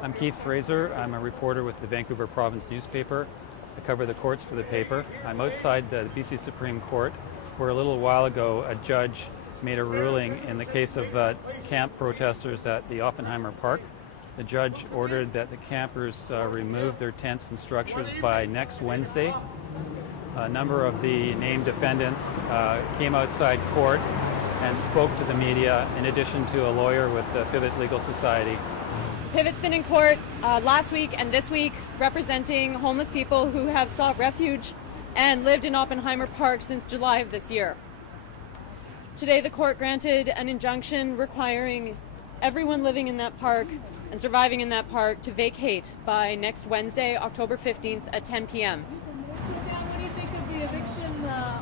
I'm Keith Fraser. I'm a reporter with the Vancouver Province newspaper. I cover the courts for the paper. I'm outside the BC Supreme Court, where a little while ago a judge made a ruling in the case of camp protesters at the Oppenheimer Park. The judge ordered that the campers remove their tents and structures by next Wednesday. A number of the named defendants came outside court and spoke to the media, in addition to a lawyer with the Pivot Legal Society. Pivot's been in court last week and this week representing homeless people who have sought refuge and lived in Oppenheimer Park since July of this year. Today the court granted an injunction requiring everyone living in that park and surviving in that park to vacate by next Wednesday, October 15th at 10 p.m. So Dan, what do you think of the eviction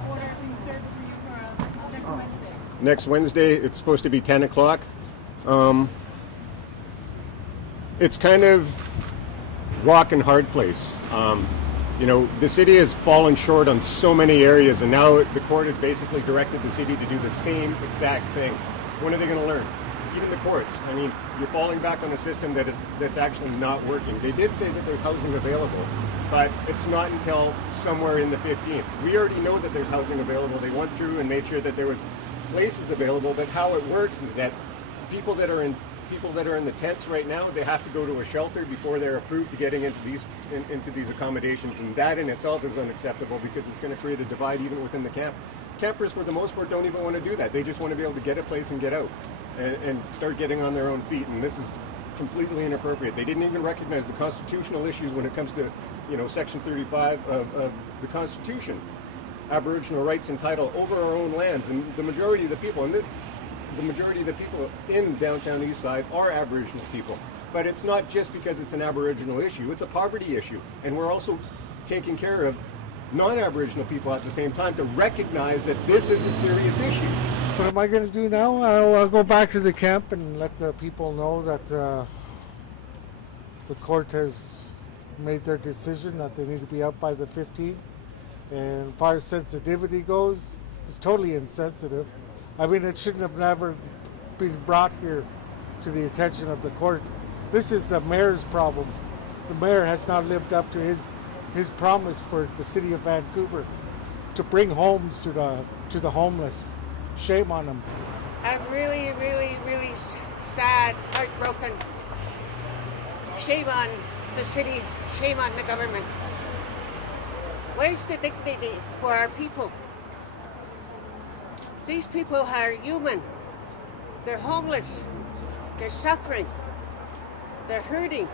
order being served for you for next Wednesday? Next Wednesday, it's supposed to be 10 o'clock. It's kind of rock and hard place. The city has fallen short on so many areas, and now the court has basically directed the city to do the same exact thing. When are they going to learn? Even the courts. I mean, you're falling back on a system that's actually not working. They did say that there's housing available, but it's not until somewhere in the 15th. We already know that there's housing available. They went through and made sure that there was places available, but how it works is that people that are in the tents right now, they have to go to a shelter before they're approved to getting into these accommodations, and that in itself is unacceptable because it's going to create a divide even within the camp. Campers, for the most part, don't even want to do that. They just want to be able to get a place and get out and start getting on their own feet, and this is completely inappropriate. They didn't even recognize the constitutional issues when it comes to, Section 35 of the Constitution, Aboriginal rights and title over our own lands, and the majority of the people, the majority of the people in downtown Eastside are Aboriginal people. But it's not just because it's an Aboriginal issue, it's a poverty issue. And we're also taking care of non-Aboriginal people at the same time to recognize that this is a serious issue. What am I going to do now? I'll go back to the camp and let the people know that the court has made their decision that they need to be out by the 15th. And as far as sensitivity goes, it's totally insensitive. I mean, it shouldn't have never been brought here to the attention of the court. This is the mayor's problem. The mayor has not lived up to his promise for the city of Vancouver to bring homes to the homeless. Shame on him. I'm really, really, really sad, heartbroken. Shame on the city, shame on the government. Where's the dignity for our people? These people are human. They're homeless. They're suffering. They're hurting.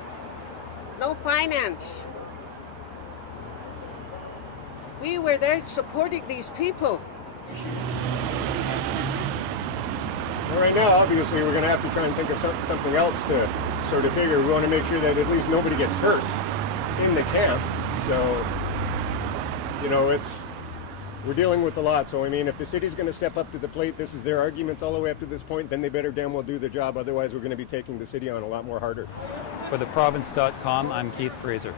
No finance. We were there supporting these people. Well, right now, obviously, we're going to have to try and think of something else to sort of figure. We want to make sure that at least nobody gets hurt in the camp. So, we're dealing with a lot. So, I mean, if the city's going to step up to the plate, this is their arguments all the way up to this point, then they better damn well do their job. Otherwise, we're going to be taking the city on a lot more harder. For theprovince.com, I'm Keith Fraser.